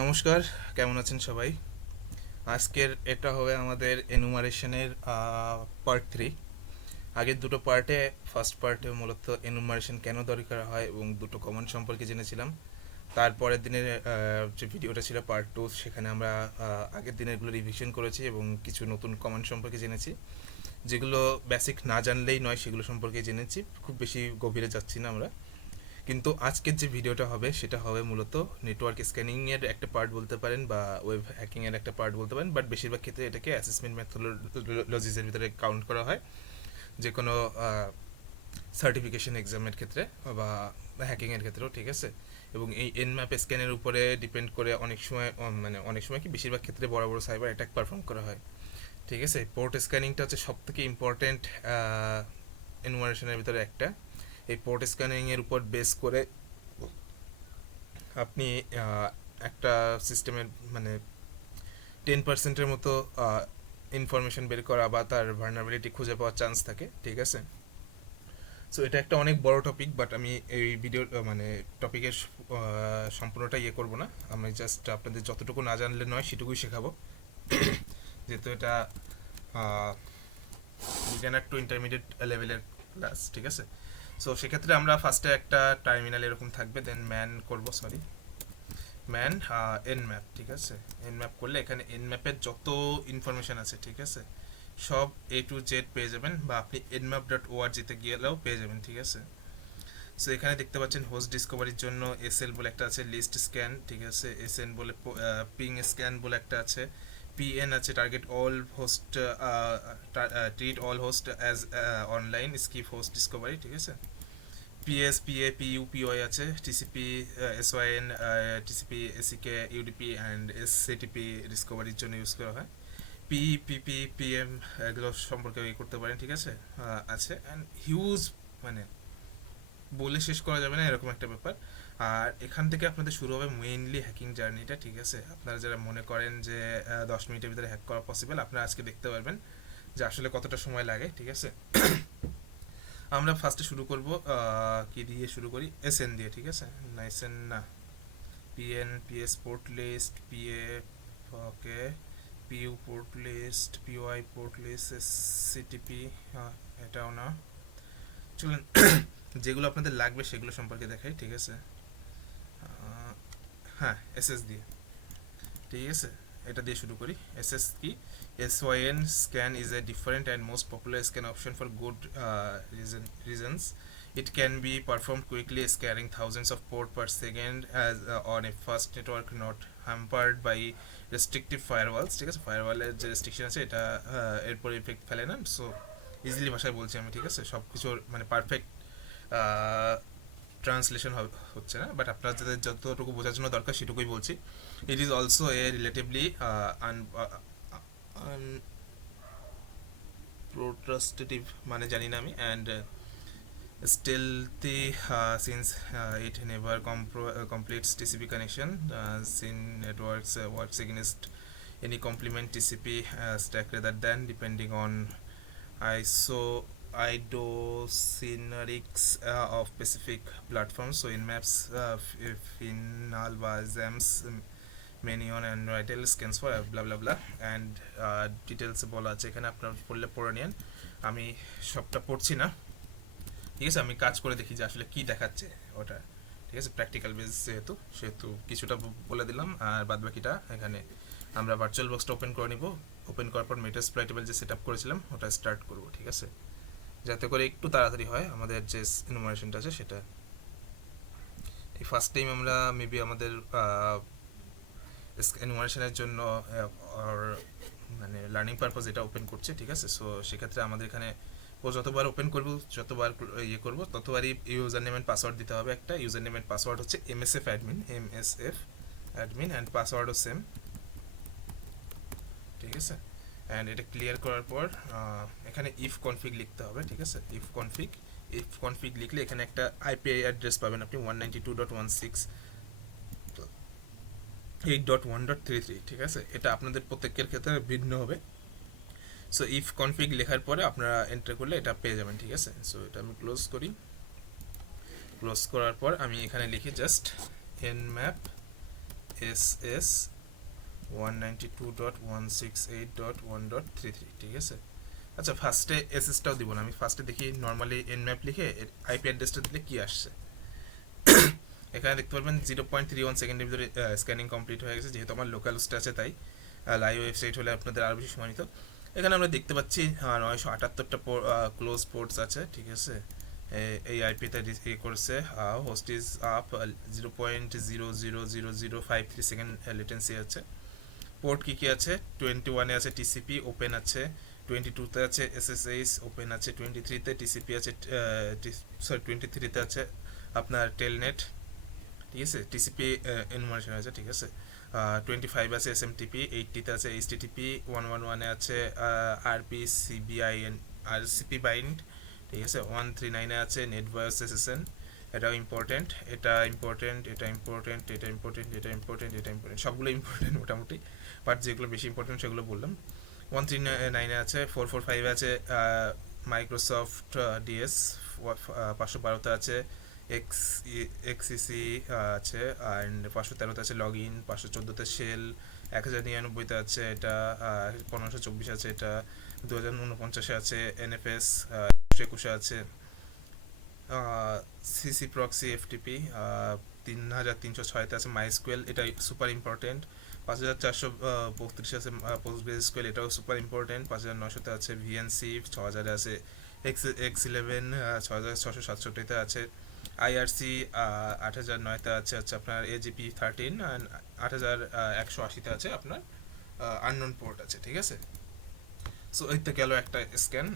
নমস্কার, কেমন আছেন সবাই? আজকের এটা হবে আমাদের এনুমারেশনের পার্ট 3। আগের দুটো পার্টে, ফার্স্ট পার্টে মূলত এনুমারেশন কেন দরকার হয় এবং দুটো কমন সম্পর্কে জেনেছিলাম। তারপরের দিনের যে ভিডিওটা ছিল পার্ট 2, সেখানে আমরা আগের দিনেরগুলো রিভিশন করেছি এবং কিছু নতুন কমন সম্পর্কে জেনেছি, যেগুলো বেসিক না জানলেই নয়, সেগুলো সম্পর্কে জেনেছি। খুব বেশি গভীরে যাচ্ছি না আমরা। কিন্তু আজকের যে ভিডিওটা হবে সেটা হবে মূলত নেটওয়ার্ক স্ক্যানিং এর একটা পার্ট বলতে পারেন বা ওয়েব হ্যাকিং এর একটা পার্ট বলতে পারেন, বাট বেশিরভাগ ক্ষেত্রে এটাকে অ্যাসেসমেন্ট মেথোডোলজিসের ভিতরে কাউন্ট করা হয়, যে কোনো সার্টিফিকেশন এক্সামের ক্ষেত্রে বা হ্যাকিং এর ক্ষেত্রেও, ঠিক আছে। এবং এই এনম্যাপ স্ক্যানের উপরে ডিপেন্ড করে অনেক সময় মানে অনেক সময় কি বেশিরভাগ ক্ষেত্রে বড় বড় সাইবার অ্যাটাক পারফর্ম করা হয়, ঠিক আছে। পোর্ট স্ক্যানিংটা হচ্ছে সব থেকে ইম্পর্টেন্ট এনুমারেশনের ভিতরে একটা। এই পোর্ট স্ক্যানিং এর উপর বেস করে আপনি একটা সিস্টেমের মানে 10%-এর মতো ইনফরমেশন বের করা বা তার ভার্নাবিলিটি খুঁজে পাওয়ার চান্স থাকে, ঠিক আছে। সো এটা একটা অনেক বড় টপিক, বাট আমি এই ভিডিও মানে টপিকের সম্পূর্ণটা করব না। আমি জাস্ট আপনাদের যতটুকু না জানলে নয় সেটুকুই শেখাবো, যেহেতু এটা বিগিনার টু ইন্টারমিডিয়েট লেভেলের ক্লাস, ঠিক আছে। সো সেক্ষেত্রে আমরা ফার্স্টে একটা টার্মিনাল এরকম থাকবে, দেন ম্যান করব, সরি ম্যান এন ম্যাপ, ঠিক আছে। এন ম্যাপ করলে এখানে এন ম্যাপের যত ইনফরমেশন আছে, ঠিক আছে, সব A to Z পেয়ে যাবেন, বা আপনি nmap.org-তে গেলেও পেয়ে যাবেন, ঠিক আছে। সো এখানে দেখতে পাচ্ছেন হোস্ট ডিসকভারির জন্য এসএল বলে একটা আছে, লিস্ট স্ক্যান, ঠিক আছে, এসএন বলে পিং স্ক্যান বলে একটা আছে, পিএন আছে target all host, treat all host as online, skip host Discovery, ঠিক আছে। পিএস, পিএ, পিইউ, পিওয়াই আছে, টিসিপি, এসওয়াইএন, টিসিপি, এসিকে, ইউডিপি অ্যান্ড এসসিটিপি ডিসকভারির জন্য ইউজ করা হয়। পিই, পিপি, পিএম এগুলো সম্পর্কে করতে পারেন, ঠিক আছে। আছে অ্যান্ড হিউজ, মানে বলে শেষ করা যাবে না এরকম একটা ব্যাপার। আর এখান থেকে আপনাদের শুরু হবে মেইনলি হ্যাকিং জার্নিটা, ঠিক আছে। আপনারা যারা মনে করেন যে 10 মিনিটের ভিতরে হ্যাক করা পসিবল, আপনারা আজকে দেখতে পারবেন যে আসলে কতটা সময় লাগে, ঠিক আছে। আমরা ফার্স্টে শুরু করব, কি দিয়ে শুরু করি, এসএন দিয়ে, ঠিক আছে। না এসএন না, PN, PS port list, PA, okay, PU port list, POI port list, SCTP, এটাও না। চলুন যেগুলো আপনাদের লাগবে সেগুলো সম্পর্কে দেখাই, ঠিক আছে। হ্যাঁ, এসএস দিয়ে, ঠিক আছে, এটা দিয়ে শুরু করি। এসএস কি? SYN scan is a different and most popular scan option for good reasons. It can be performed quickly, scanning thousands of ports per second as on a fast network, not hampered by restrictive firewalls, ঠিক আছে। ফায়ারওয়ালের যে restriction আছে এটা এরপর effect ফেলে না। So easily ভাষায় বলছি আমি, ঠিক আছে, সব কিছুর মানে পারফেক্ট ট্রান্সলেশন হচ্ছে না, বাট আপনার যাদের যতটুকু বোঝার জন্য দরকার সেটুকুই বলছি। It is also a relatively প্রোট্রাস্টেটিভ, মানে জানি না আমি, and stealthy since it never completes TCP connection. SYN networks works against any complement TCP stack rather than depending on ISO idosynarics of specific platforms. So Nmaps, Finalva, Xams, Manion and Vital scans for blah blah blah and details বলা আছে এখানে, আপনারা পড়লে পড়ে নিন, আমি সবটা পড়ছি না, ঠিক আছে। আমি কাজ করে দেখি যে আসলে কি দেখাচ্ছে ওটা, ঠিক আছে। প্র্যাকটিক্যাল বেস যেহেতু সেহেতু কিছুটা বলে দিলাম, আর বাদ বাকিটা এখানে আমরা ভার্চুয়াল বক্সটা ওপেন করে নিব। ওপেন করার পর মেটাসপ্লয়েটেবল যে সেট আপ করেছিলাম ওটা স্টার্ট করব, ঠিক আছে, যাতে করে একটু তাড়াতাড়ি হয় আমাদের যে ইনোভেশনটা আছে সেটা। এই ফার্স্ট টাইম আমরা মেবি আমাদের ইনোভেশনের জন্য মানে লার্নিং পারপাস এটা ওপেন করছে, ঠিক আছে। সো সেক্ষেত্রে আমাদের এখানে ও যতবার ওপেন করব, যতবার করব, ততবারই ইউজার নেম অ্যান্ড পাসওয়ার্ড দিতে হবে। একটা ইউজার নেম অ্যান্ড পাসওয়ার্ড হচ্ছে MSF admin, MSF admin, and পাসওয়ার্ডও সেম, ঠিক আছে। অ্যান্ড এটা ক্লিয়ার করার পর এখানে ইফ কনফিগ লিখতে হবে, ঠিক আছে। ইফ কনফিগ লিখলে এখানে একটা আইপি অ্যাড্রেস পাবেন আপনি 192.168.1.33, ঠিক আছে। এটা আপনাদের প্রত্যেকের ক্ষেত্রে ভিন্ন হবে। সো ইফ কনফিগ লেখার পরে আপনারা এন্টার করলে এটা পেয়ে যাবেন, ঠিক আছে। সো এটা আমি ক্লোজ করি। ক্লোজ করার পর আমি এখানে লিখি জাস্ট nmap এস 192.168.1.33, ঠিক আছে। আচ্ছা, ফার্স্টে এসএসটাও দিব না, আমি ফার্স্টে দেখি নর্মালি এনম্যাপ লিখে আইপি অ্যাড্রেসটা দিলে কি আসছে। এখানে দেখতে পারবেন 0.31 সেকেন্ডের ভিতরে স্ক্যানিং কমপ্লিট হয়ে গেছে, যেহেতু আমার লোকাল হোস্ট আছে তাই। লাইভ ওয়েবসাইট হলে আপনাদের আরও বেশি সময় নিত। এখানে আমরা দেখতে পাচ্ছি 978টা ক্লোজ পোর্টস আছে, ঠিক আছে। এই আইপিতে করেছে, host is up 0.000053 second latency আছে। পোর্ট কী কী আছে, 21-এ আছে টিসিপি ওপেন আছে, 22-তে আছে এসএসএইচ ওপেন আছে, 23-তে টিসিপি আছে, 23-তে আছে আপনার টেলনেট, ঠিক আছে। টিসিপি এনুমারেশন আছে, ঠিক আছে। 25 আছে এসএমটিপি, 80-তে আছে এইচটিটিপি, 111-এ আছে আরপি সিবিআইএন আরসিপি বাইন্ড, ঠিক আছে। 139-এ আছে নেটওয়ার্ক এসএসএন, এটাও ইম্পর্টেন্ট, এটা ইম্পর্টেন্ট, এটা ইম্পর্টেন্ট, এটা ইম্পর্টেন্ট, এটা ইম্পর্টেন্ট, এটা ইম্পর্টেন্ট, সবগুলো ইম্পর্টেন্ট মোটামুটি, বাট যেগুলো বেশি ইম্পর্টেন্ট সেগুলো বললাম। 139-এ আছে, 445-এ আছে মাইক্রোসফট ডিএস, 512-তে আছে এক্সিসি আছে, অ্যান্ড 513-তে আছে লগ ইন, 514-তে শেল, 1099-তে আছে এটা, 1524 আছে এটা, 2049-এ আছে এনএফএস, 21-এ আছে সিসি প্রক্সি এফটিপি, 3306-তে আছে মাইস্কুয়েল, এটা সুপার ইম্পর্টেন্ট। 5432 আছে পোস্টগ্রেসকুয়েল, এটাও সুপার ইম্পর্টেন্ট। 5900-তে আছে ভিএনসি, 6000-এ আছে X11, 6667-তে আছে আইআরসি, 8009-তে আছে আপনার এজিপি 13, অ্যান্ড 8180-তে আছে আপনার আননোন পোর্ট আছে, ঠিক আছে। সো এইটা গেল একটা স্ক্যান।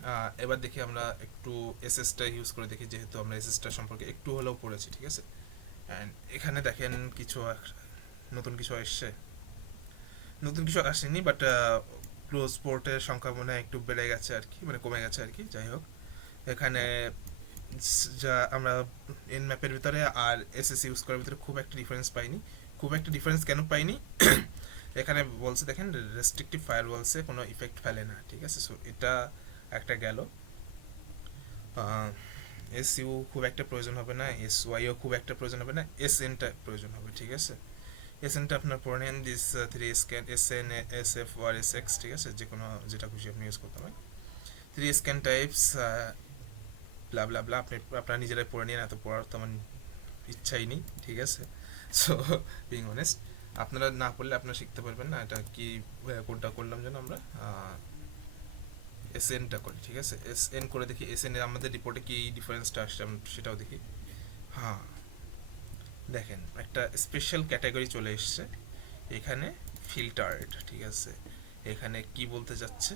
এবার দেখি আমরা একটু এসএসটা ইউজ করে দেখি, যেহেতু আমরা এসএসটা সম্পর্কে একটু হলেও পড়েছি, ঠিক আছে। অ্যান্ড এখানে দেখেন কিছু নতুন কিছু আসছে, নতুন কিছু আসেনি, বাট ক্লোজ পোর্টের সংখ্যা মনে হয় একটু বেড়ে গেছে আর কি, মানে কমে গেছে আর কি। যাই হোক, এখানে যা আমরা এন ম্যাপের ভিতরে আর এসএস ইউজ করার ভিতরে খুব একটা ডিফারেন্স পাইনি। খুব একটা ডিফারেন্স কেন পাইনি, এখানে বলছে দেখেন রেস্ট্রিক্টিভ ফায়ারওয়ালসে কোনো ইফেক্ট ফেলে না, ঠিক আছে। সো এটা একটা গেল। এস ইউ খুব একটা প্রয়োজন হবে না, এস ওয়াইও খুব একটা প্রয়োজন হবে না, এস এনটা প্রয়োজন হবে, ঠিক আছে। এস এনটা আপনার পড়ে নেন, this 3 scan S N S F or S X, ঠিক আছে, যে কোনো যেটা খুশি আপনি ইউজ করতে পারেন। 3 স্ক্যান টাইপস ব্লা ব্লা ব্লা, আপনি আপনারা নিজেরাই পড়ে নিন, এত পড়ার তো আমার ইচ্ছাই নেই, ঠিক আছে। সো বিং অনেস্ট, আপনারা না পড়লে আপনারা শিখতে পারবেন না এটা কি, কোনটা করলাম যেন আমরা এস এনটা করি, ঠিক আছে। এস এন করে দেখি এস এন এর আমাদের রিপোর্টে কি ডিফারেন্সটা আসছে সেটাও দেখি। হ্যাঁ, দেখেন একটা স্পেশাল ক্যাটাগরি চলে এসছে এখানে, ফিল্টার্ড, ঠিক আছে। এখানে কি বলতে যাচ্ছে,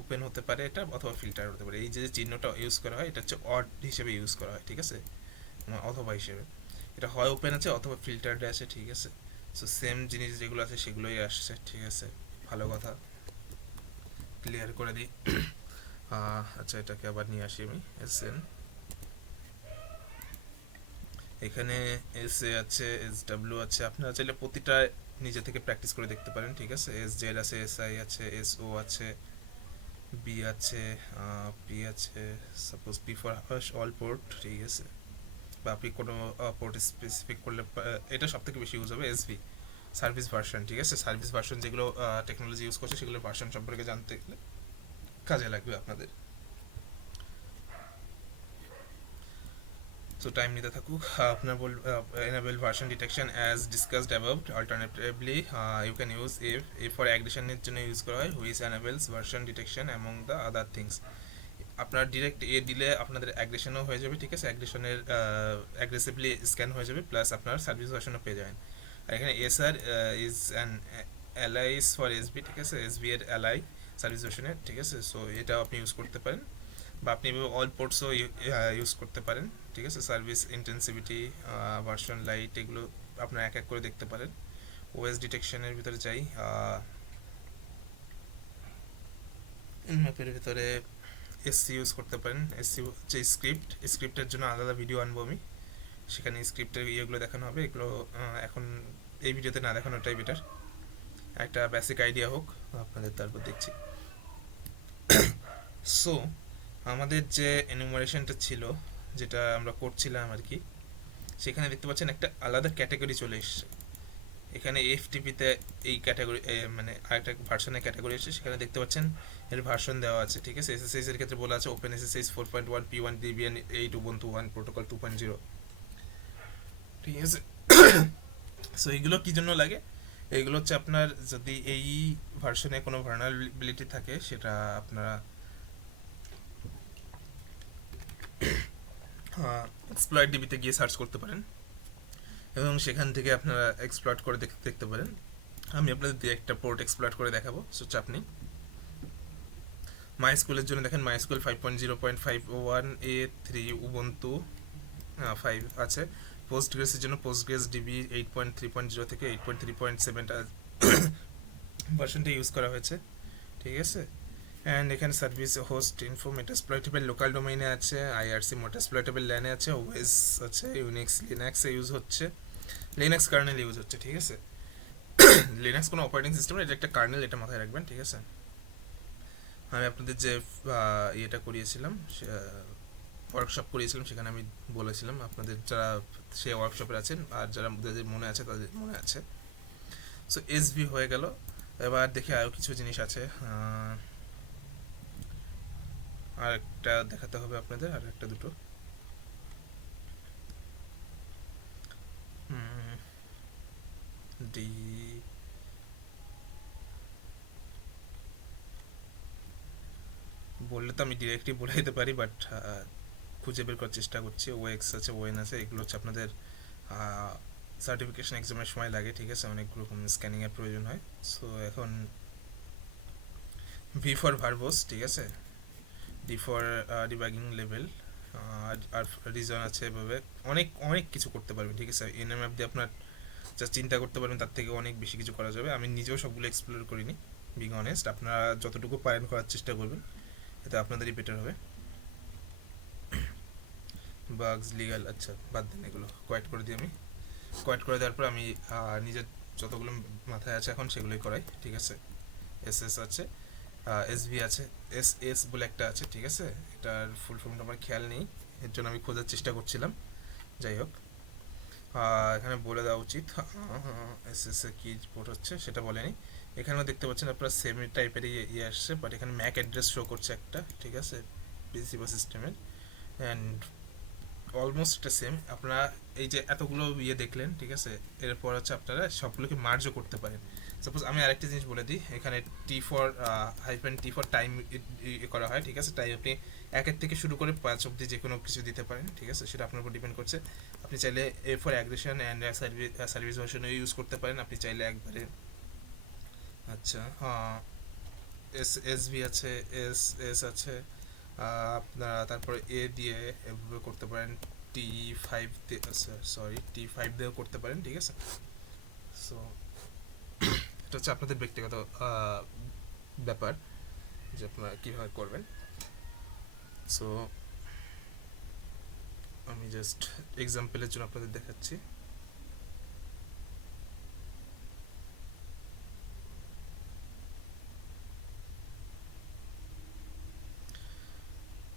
ওপেন হতে পারে এটা, অথবা ফিল্টার হতে পারে। এই যে চিহ্নটা ইউজ করা হয় এটা হচ্ছে অড হিসেবে ইউজ করা হয়, ঠিক আছে, অথবা হিসেবে। এটা হয় ওপেন আছে অথবা ফিল্টার্ডে আছে, ঠিক আছে। সো সেম জিনিস যেগুলো আছে সেগুলোই আসছে, ঠিক আছে, ভালো কথা, ক্লিয়ার করে দিই। আচ্ছা, এটাকে আবার নিয়ে আসি আমি। এস এন, এখানে এস এ আছে, এস ডাব্লিউ আছে, আপনারা চাইলে প্রতিটা নিজে থেকে প্র্যাকটিস করে দেখতে পারেন, ঠিক আছে। এস জেড আছে, এস আই আছে, এস ও আছে, বি আছে, পি আছে, suppose P for all port, ঠিক আছে। বা আপনি কোনো পোর্ট স্পেসিফিক করলে এটা সব থেকে বেশি ইউজ হবে। এসভি সার্ভিস ভার্সন, ঠিক আছে। সার্ভিস ভার্সন যেগুলো টেকনোলজি ইউজ করছে সেগুলো ভার্সন সম্পর্কে জানতে গেলে কাজে লাগবে আপনাদের। সো টাইম নিতে থাকুক। আপনার enable version detection as discussed above. Alternatively, you can use if for aggression-এর জন্য ইউজ করা হয়, which enables version detection among the other things. আপনার ডিরেক্ট এ দিলে আপনাদের অ্যাগ্রেশনও হয়ে যাবে, ঠিক আছে, অ্যাগ্রেশনের অ্যাগ্রেসিভলি স্ক্যান হয়ে যাবে, প্লাস আপনার সার্ভিস ভার্সনও পেয়ে যাবেন। আর এখানে SR is an Alice for SB, ঠিক আছে, এসবি এর অ্যালাই সার্ভিস ভার্সনের, ঠিক আছে। সো এটাও আপনি ইউজ করতে পারেন, বা আপনি অল পোর্টসও ইউজ করতে পারেন, ঠিক আছে। সার্ভিস ইন্টেন্সিভিটি, ভার্সন লাইট, এগুলো আপনার এক এক করে দেখতে পারেন। ওএস ডিটেকশনের ভিতরে যাই, ম্যাপের ভিতরে এসসি ইউজ করতে পারেন। এসসি হচ্ছে স্ক্রিপ্টের জন্য আলাদা ভিডিও আনবো আমি, সেখানে স্ক্রিপ্টের ইয়েগুলো দেখানো হবে। এগুলো এখন এই ভিডিওতে না দেখানোটাই বেটার, একটা বেসিক আইডিয়া হোক আপনাদের, তারপর দেখছি। সো আমাদের যে এনুমারেশনটা ছিল, যেটা আমরা করছিলাম আর কি, সেখানে দেখতে পাচ্ছেন একটা আলাদা ক্যাটাগরি চলে এসছে। এখানে এফটিপিতে এই ক্যাটাগরি মানে আরেকটা ভার্সনের ক্যাটাগরি আছে, সেখানে দেখতে পাচ্ছেন এর ভার্সন দেওয়া আছে, ঠিক আছে। এসএসএস এর ক্ষেত্রে বলা আছে open SSS 4.1 P1 Debian 8 Ubuntu 1 protocol 2.0, ঠিক আছে। সো এইগুলো কি জন্য লাগে? এইগুলো হচ্ছে আপনার যদি এই ভার্সনে কোনো ভার্নারেবিলিটি থাকে সেটা আপনারা এক্সপ্লয়েট ডিবিতে গিয়ে সার্চ করতে পারেন এবং সেখান থেকে আপনারা এক্সপ্লয়েট করে দেখতে পারেন। আমি আপনাদের দিয়ে একটা পোর্ট এক্সপ্লয়েট করে দেখাবো, সো চাপ নেই। মাই স্কুলের জন্য দেখেন মাই স্কুল 5.0.51 A3 উবুন্টু 5 আছে। পোস্টগ্রেসের জন্য পোস্টগ্রেস ডিবি 8.3.0 থেকে 8.3.7টা ভার্সনটা ইউজ করা হয়েছে, ঠিক আছে। অ্যান্ড এখানে সার্ভিস হোস্ট ইনফো মেটাসপ্লয়েটেবল লোকাল ডোমেইনে আছে, আইআরসি মেটাসপ্লয়েটেবল ল্যানে আছে, ওএস আছে, ইউনিক্স লিনাক্সে ইউজ হচ্ছে, লিনাক্স কার্নেল ইউজ হচ্ছে, ঠিক আছে। লিনাক্স কোনো অপারেটিং সিস্টেম, এটা একটা কার্নেল, এটা মাথায় রাখবেন, ঠিক আছে। আমি আপনাদের যে ইয়েটা করিয়েছিলাম, ওয়ার্কশপ করিয়েছিলাম, সেখানে আমি বলেছিলাম আপনাদের যারা সেই ওয়ার্কশপে আছেন আর যারা যাদের মনে আছে তাদের মনে আছে। সো এসভি হয়ে গেল। এবার দেখে আরও কিছু জিনিস আছে, আর একটা দেখাতে হবে আপনাদের, আর একটা দুটো। ডি বললে তো আমি ডিরেক্টলি বলে দিতে পারি, বাট খুঁজে বের করার চেষ্টা করছি। ওএক্স আছে, ওএন আছে, এগুলো হচ্ছে আপনাদের সার্টিফিকেশন এক্সামের সময় লাগে, ঠিক আছে, অনেক রকম স্ক্যানিংয়ের প্রয়োজন হয়। সো এখন ভি ফর ভার্বোস, ঠিক আছে, ডি ফর ডিবাগিং লেভেল, আর রিজন আছে, এভাবে অনেক অনেক কিছু করতে পারবেন, ঠিক আছে। এনএমএফ দিয়ে আপনার যা চিন্তা করতে পারবেন তার থেকে অনেক বেশি কিছু করা যাবে। আমি নিজেও সবগুলো এক্সপ্লোর করিনি, বিং অনেস্ট। আপনারা যতটুকু পারেন করার চেষ্টা করবেন, এতে আপনাদেরই বেটার হবে। বাগস লিগাল, আচ্ছা বাদ দিন, এগুলো কোয়াইট করে দিই। আমি কোয়াইট করে দেওয়ার পর আমি নিজের যতগুলো মাথায় আছে এখন সেগুলোই করাই, ঠিক আছে। এসএস আছে, এসভি আছে, এস বলে একটা আছে, ঠিক আছে। এটার ফুল ফর্মটা আমার খেয়াল নেই, এর জন্য আমি খোঁজার চেষ্টা করছিলাম। যাই হোক, এখানে বলে দেওয়া উচিত এসএস এ কী পোর্ট হচ্ছে সেটা বলেনি। এখানেও দেখতে পাচ্ছেন আপনার সেম টাইপেরই ইয়ে আসছে, বাট এখানে ম্যাক অ্যাড্রেস শো করছে একটা, ঠিক আছে, পিসি বা সিস্টেমের। অ্যান্ড অলমোস্ট একটা সেম। আপনারা এই যে এতগুলো ইয়ে দেখলেন, ঠিক আছে, এরপর হচ্ছে আপনারা সবগুলোকে মার্জও করতে পারেন। সাপোজ আমি আরেকটা জিনিস বলে দিই, এখানে T4 টাইম করা হয়, ঠিক আছে। তাই আপনি 1 থেকে শুরু করে 5 অব্দি যে কোনো কিছু দিতে পারেন, ঠিক আছে, সেটা আপনার উপর ডিপেন্ড করছে। আপনি চাইলে a for aggression and service ভার্সনও ইউজ করতে পারেন, আপনি চাইলে একবারে। আচ্ছা, এসভি আছে, এস আছে, আপনারা তারপরে এ দিয়ে এভাবে করতে পারেন, T5 দিয়ে, সরি T5 দিয়েও করতে পারেন, ঠিক আছে। সো এটা হচ্ছে আপনাদের ব্যক্তিগত ব্যাপার যে আপনারা কীভাবে করবেন। সো আমি জাস্ট এক্সাম্পলের জন্য আপনাদের দেখাচ্ছি।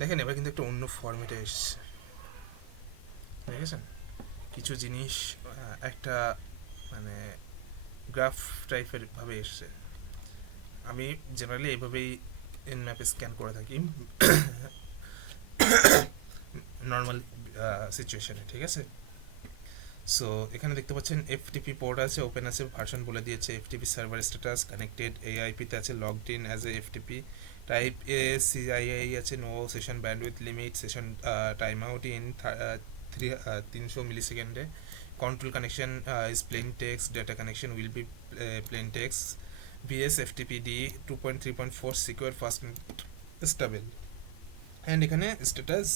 দেখেন এবার কিন্তু একটা অন্য ফর্মেটে এসছে, দেখেছেন কিছু জিনিস একটা মানে গ্রাফ টাইপের ভাবে এসছে। আমি জেনারেলি এইভাবেই এনম্যাপে স্ক্যান করে থাকি নর্মাল সিচুয়েশনে, ঠিক আছে। সো এখানে দেখতে পাচ্ছেন এফটিপি পোর্ট আছে, ওপেন আছে, ভার্সন বলে দিয়েছে, এফটিপি সার্ভার স্ট্যাটাস কানেক্টেড, এআইপিতে আছে, logged in as a FTP, type ASCII আছে, no session bandwidth limit, session time out in 300 মিলি সেকেন্ডে, control connection is plain text, data connection will be plain text, vs ftpd 2.3.4 secure fast and stable, and এখানে status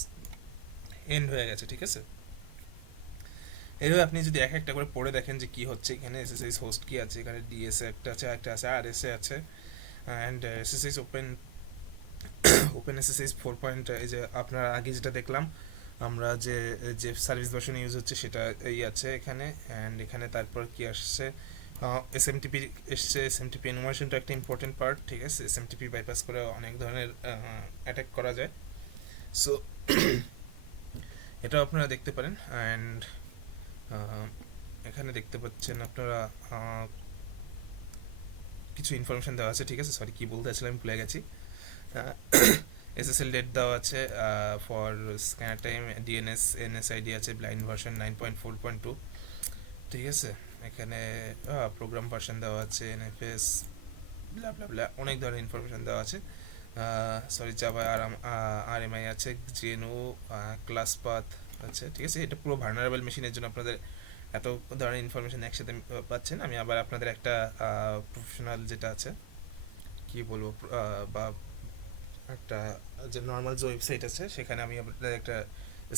and হয়ে গেছে, ঠিক আছে। এইভাবে আপনি যদি এক একটা করে পড়ে দেখেন যে কি হচ্ছে, এখানে এসএসএস হোস্ট কি আছে, এখানে ডিএস একটা আছে, আরএসএ আছে, অ্যান্ড এসএসএস ওপেন এসএসএস 4. এই যে আপনার আগে যেটা দেখলাম আমরা যে যে সার্ভিস ভার্সন ইউজ হচ্ছে সেটা এই আছে এখানে। অ্যান্ড এখানে তারপর কি আসছে, এসএমটিপি এসছে। এসএমটিপি এনুমারেশনটা একটা ইম্পর্টেন্ট পার্ট, ঠিক আছে। এসএমটিপি বাইপাস করে অনেক ধরনের অ্যাটাক করা যায়, সো এটাও আপনারা দেখতে পারেন। অ্যান্ড এখানে দেখতে পাচ্ছেন আপনারা কিছু ইনফরমেশন দেওয়া আছে, ঠিক আছে। সরি, কি বলতে চাইছিলাম আমি ভুলে গেছি। এসএসএল ডেট দেওয়া আছে, for scanner time DNS NSAID আছে, ব্লাইন্ড ভার্সন 9.4.2, ঠিক আছে। এখানে প্রোগ্রাম ভার্সন দেওয়া আছে, এনএফএস ব্লা ব্লা ব্লা, অনেক ধরনের ইনফরমেশন দেওয়া আছে। সরি, জাভা আরএমআই আছে, জেনু ক্লাস পাথ আছে, ঠিক আছে। এটা পুরো ভার্নারেবল মেশিনের জন্য আপনাদের এত ধরনের ইনফরমেশন একসাথে পাচ্ছেন। আমি আবার আপনাদের একটা প্রফেশনাল যেটা আছে কি বলবো, বা একটা যে নর্মাল যে ওয়েবসাইট আছে সেখানে আমি আপনাদের একটা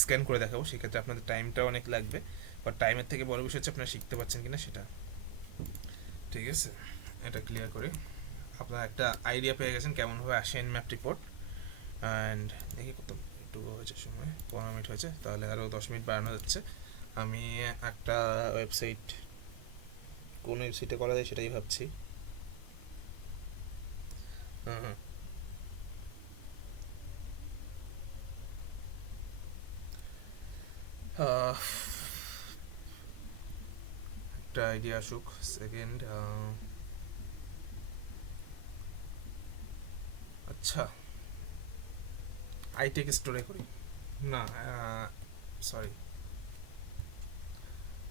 স্ক্যান করে দেখাবো। সেক্ষেত্রে আপনাদের টাইমটা অনেক লাগবে, বা টাইমের থেকে বড় বিষয় হচ্ছে আপনারা শিখতে পারছেন কিনা সেটা, ঠিক আছে। এটা ক্লিয়ার করে আপনারা একটা আইডিয়া পেয়ে গেছেন কেমনভাবে আসে ম্যাপ রিপোর্ট। অ্যান্ড দেখি কত একটু হয়েছে সময়, 15 মিনিট হয়েছে, তাহলে আরও 10 মিনিট বাড়ানো যাচ্ছে। আমি একটা ওয়েবসাইট, কোন ওয়েবসাইটে করা যায় সেটাই ভাবছি। হুম, একটা আইডিয়া আসুক সেকেন্ড। আচ্ছা, আইটেক স্টোরে করি না, সরি,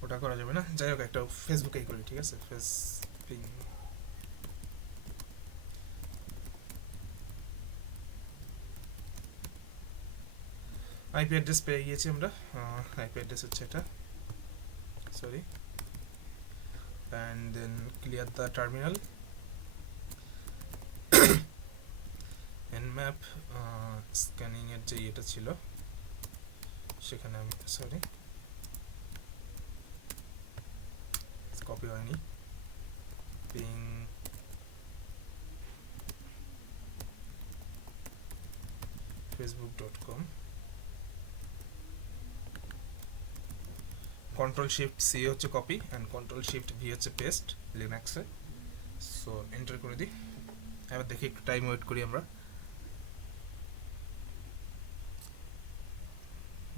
ওটা করা যাবে না। যাই হোক, একটা ফেসবুকেই করি, ঠিক আছে। আইপি অ্যাড্রেস পেয়ে গিয়েছি আমরা। আইপি অ্যাড্রেস হচ্ছে এটা, sorry. And then clear the terminal. Nmap scanning এর যে এটা ছিল সেখানে আমি, সরি, কপি হয়নি। Ping facebook.com, control shift C হচ্ছে copy and control shift V হচ্ছে পেস্ট লিনাক্সে। সো এন্টার করে দিই। এবার দেখি, একটু টাইম ওয়েট করি আমরা,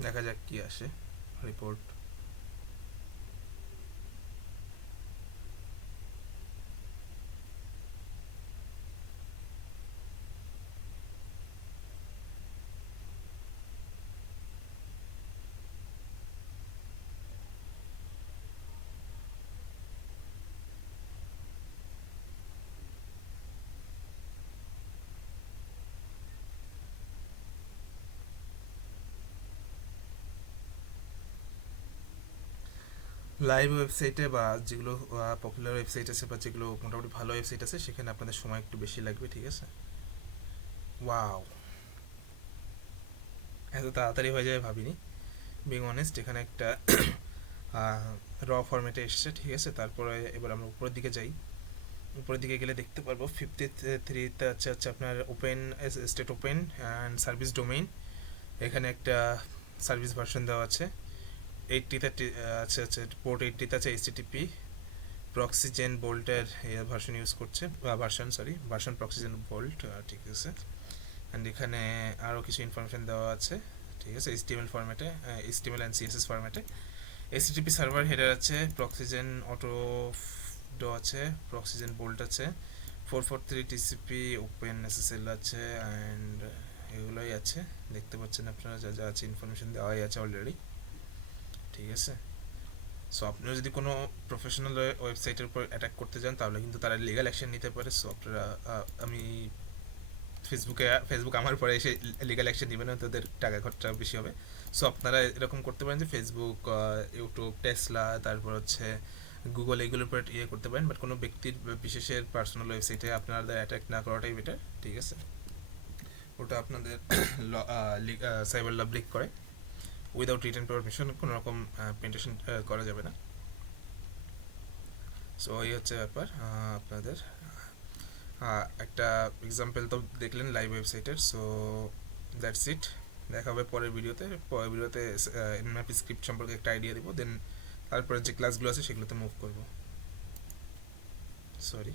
দেখা যাক কি আসে রিপোর্ট। লাইভ ওয়েবসাইটে বা যেগুলো পপুলার ওয়েবসাইট আছে বা যেগুলো মোটামুটি ভালো ওয়েবসাইট আছে সেখানে আপনাদের সময় একটু বেশি লাগবে, ঠিক আছে। ওয়াও, এত তাড়াতাড়ি হয়ে যাবে ভাবিনি, বিং অনেস্ট। এখানে একটা র ফরম্যাটে এসছে, ঠিক আছে। তারপরে এবার আমরা উপরের দিকে যাই। উপরের দিকে গেলে দেখতে পারবো 53তে আছে হচ্ছে আপনার open state open and service domain. এখানে একটা সার্ভিস ভার্সন দেওয়া আছে। 80তে আছে হচ্ছে পোর্ট 80তে আছে এইচটিটিপি প্রক্সিজেন বোল্টের ভার্সন ইউজ করছে, ভার্সন প্রক্সিজেন বোল্ট, ঠিক আছে। অ্যান্ড এখানে আরও কিছু ইনফরমেশন দেওয়া আছে, ঠিক আছে, এইচটিএমএল ফরম্যাটে, এইচটিএমএল অ্যান্ড সিএসএস ফরম্যাটে। এইচটিটিপি সার্ভার হেডার আছে, প্রক্সিজেন অটো ডো আছে, প্রক্সিজেন বোল্ট আছে, 443 টিসিপি ওপেন এসএসএল আছে, অ্যান্ড এগুলোই আছে। দেখতে পাচ্ছেন আপনারা যা যা আছে ইনফরমেশন দেওয়াই আছে অলরেডি, ঠিক আছে। সো আপনারা যদি কোনো প্রফেশনাল ওয়েবসাইটের উপর অ্যাটাক করতে যান তাহলে কিন্তু তারা লিগাল অ্যাকশন নিতে পারে। সো আপনারা, আমি ফেসবুক আমার পরে এসে লিগাল অ্যাকশন নেবে না, তাদের টাকা খরচা বেশি হবে। সো আপনারা এরকম করতে পারেন যে ফেসবুক, ইউটিউব, টেসলা, তারপর হচ্ছে গুগল, এগুলোর উপর ইয়ে করতে পারেন, বাট কোনো ব্যক্তির বিশেষের পার্সোনাল ওয়েবসাইটে আপনাদের অ্যাটাক না করাটাই বেটার, ঠিক আছে। ওটা আপনাদের সাইবার ল ব্রেক করে। উইদাউট রিটার্ন পারমিশন কোনো রকম পেন্টেশন করা যাবে না। সো এই হচ্ছে ব্যাপার। আপনাদের একটা এক্সাম্পল তো দেখলেন লাইভ ওয়েবসাইটের। সো দ্যাটস ইট, দেখা হবে পরের ভিডিওতে এনম্যাপ স্ক্রিপ্ট সম্পর্কে একটা আইডিয়া দেবো, দেন তারপরে যে ক্লাসগুলো আছে সেগুলোতে মুভ করবো। সরি।